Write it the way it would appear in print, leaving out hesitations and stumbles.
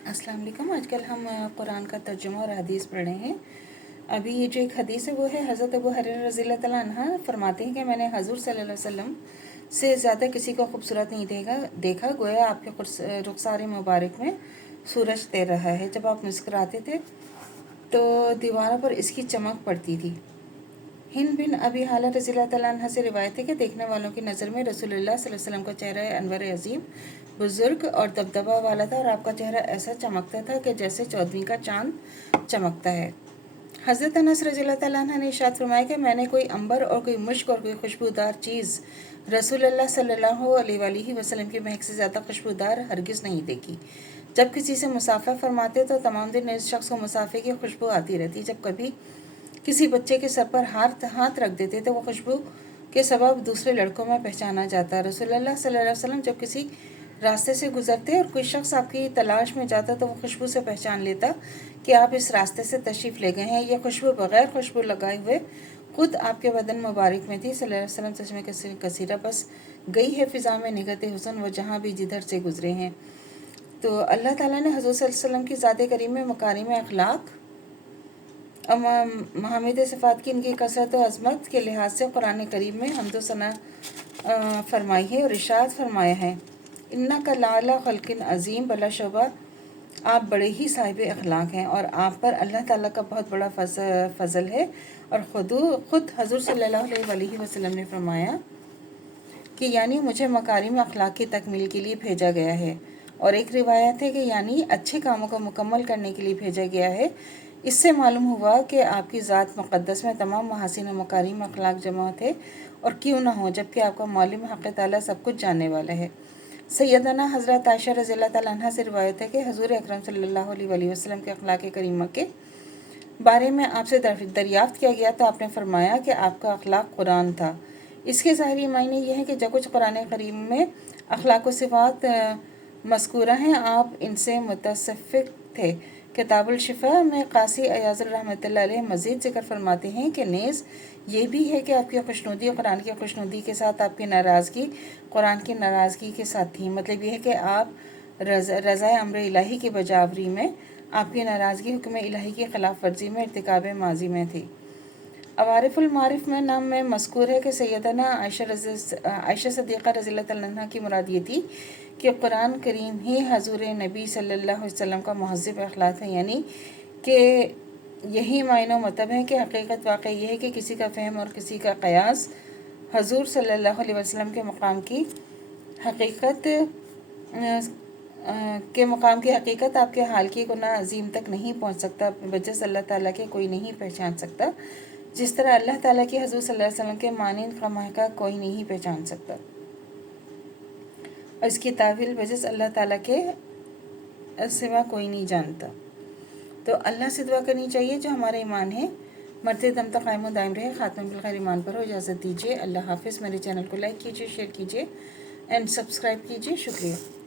अस्सलाम वालेकुम। आजकल हम कुरान का तर्जुमा और हदीस पढ़ रहे हैं। अभी ये जो एक हदीस है वो है हज़रत अबू हुरैरा रज़ियल्लाहु तआला अन्हा फरमाते हैं कि मैंने हज़ूर सल्लल्लाहु अलैहि वसल्लम से ज़्यादा किसी को खूबसूरत नहीं देखा गोया आपके रुखसार मुबारक में सूरज तैर रहा है। जब आप मुस्कुराते थे तो दीवारों पर इसकी चमक पड़ती थी। हिंद बिन अबी हाला रज़ियल्लाहु तआला अन्हा से रिवायत है कि देखने वालों की नज़र में रसूलुल्लाह सल्लल्लाहु अलैहि वसल्लम का चेहरा अनवर अजीम बुजुर्ग और दबदबा वाला था और आपका चेहरा ऐसा चमकता था कि जैसे चौदहवीं का चांद चमकता है। हज़रत अनस रज़ियल्लाहु तआला अन्हु ने इरशाद फरमाया कि मैंने कोई अंबर और कोई मुश्क और कोई खुशबूदार चीज़ रसूलुल्लाह सल्लल्लाहु अलैहि वसल्लम की महक से ज़्यादा खुशबूदार हरगिज़ नहीं देखी। जब किसी से मुसाफा फरमाते तो तमाम दिन इस शख्स को मुसाफे की खुशबू आती रहती। जब कभी किसी बच्चे के सर पर हाथ रख देते तो वो खुशबू के सबब दूसरे लड़कों में पहचाना जाता। रसूलुल्लाह सल्लल्लाहु अलैहि वसल्लम जब किसी रास्ते से गुजरते और कोई शख्स आपकी तलाश में जाता तो वो खुशबू से पहचान लेता कि आप इस रास्ते से तशरीफ़ ले गए हैं। यह खुशबू बग़ैर खुशबू लगाए हुए खुद आपके बदन मुबारक में थी। सल्लल्लाहु अलैहि वसल्लम चश्मे कसीरा बस गई है फ़िज़ा में निगहत हुस्न, वो जहाँ भी जिधर से गुजरे हैं। तो अल्लाह ताला ने हज़रत सल्लल्लाहु अलैहि वसल्लम की ज़ात करीम में मकारिम अखलाक महमद सिफ़ात की इनकी कसरत और अज़मत के लिहाज से कुरान करीम में हम्द व सना फरमाई है और इरशाद फरमाया है, इन्नका लअला खल्क़िन अज़ीम, बलाशुबा आप बड़े ही साहिब अखलाक हैं और आप पर अल्लाह ताला का बहुत बड़ा फ़ज़ल है। और ख़ुद हज़ूर सल्लल्लाहु अलैहि वसल्लम ने फरमाया कि यानी मुझे मकारिम अखलाक की तकमील के लिए भेजा गया है। और एक रिवायत है कि यानी अच्छे कामों को मुकम्मल करने के लिए भेजा गया है। इससे मालूम हुआ कि आपकी ज़ात मुक़द्दस में तमाम महासिन व मकारिम अखलाक जमा थे और क्यों ना हो, जबकि आपका मालिम हक़ ताला सब कुछ जानने वाला है। सैयदना हज़रत आयशा रज़ियल्लाहु तआला अन्हा से रिवायत है कि हज़ूर अकरम सल्लल्लाहु अलैहि वसल्लम के अखलाक करीमा के बारे में आपसे दरियाफ़्त किया गया तो आपने फरमाया कि आपका अखलाक कुरान था। इसके ज़ाहिरी मायने ये है कि जो कुछ कुरान करीम में अखलाक व सिफ़ात मज़कूरा हैं आप इनसे मुतसफ़िक़ थे। किताबुल शिफ़ा में क़ासी अयाज़ रहमतुल्लाह अलैह मज़ीद ज़िक्र फरमाते हैं कि नेज़ ये भी है कि आपकी खुशनुदी और कुरान की खुशनुदी के साथ आपकी नाराज़गी कुरान की नाराज़गी के साथ थी। मतलब यह है कि आप रज़ाए अम्र इलाही की बजावरी में आपकी नाराज़गी हुक्म इलाही की ख़िलाफ़ वर्जी में इर्तिकाब माजी में थी। अवारिफ़ुल मारिफ़ में नाम में मज़कूर है कि सैयदना आयशा सिद्दीक़ा रज़ियल्लाहु तआला अन्हा की मुराद ये थी कि कुरान करीम ही हज़ूर नबी सल्लल्लाहु अलैहि वसल्लम का महज़्ज़ब अखलाक है। यानी कि यही मायनो मतलब है कि हकीकत वाक़ई ये है कि किसी का फ़हम और किसी का क़यास हज़ूर सल्लल्लाहु अलैहि वसल्लम के मकाम की हकीकत आपके हाल की गुनाह अज़ीम तक नहीं पहुँच सकता। बजस अल्लाह ताला के कोई नहीं पहचान सकता, जिस तरह अल्लाह ताला की हज़ूर सल्लल्लाहु अलैहि वसल्लम के मानिंद का महका कोई नहीं पहचान सकता। और इसकी तावील बजस अल्लाह ताला के सिवा कोई नहीं जानता। तो अल्लाह से दुआ करनी चाहिए जो हमारा ईमान है मरते दम तक कायम दायम रहे। ख़ात्मा बिल खैर ईमान पर हो। इजाज़त दीजिए। अल्लाह हाफ़िज़। मेरे चैनल को लाइक कीजिए, शेयर कीजिए एंड सब्सक्राइब कीजिए। शुक्रिया।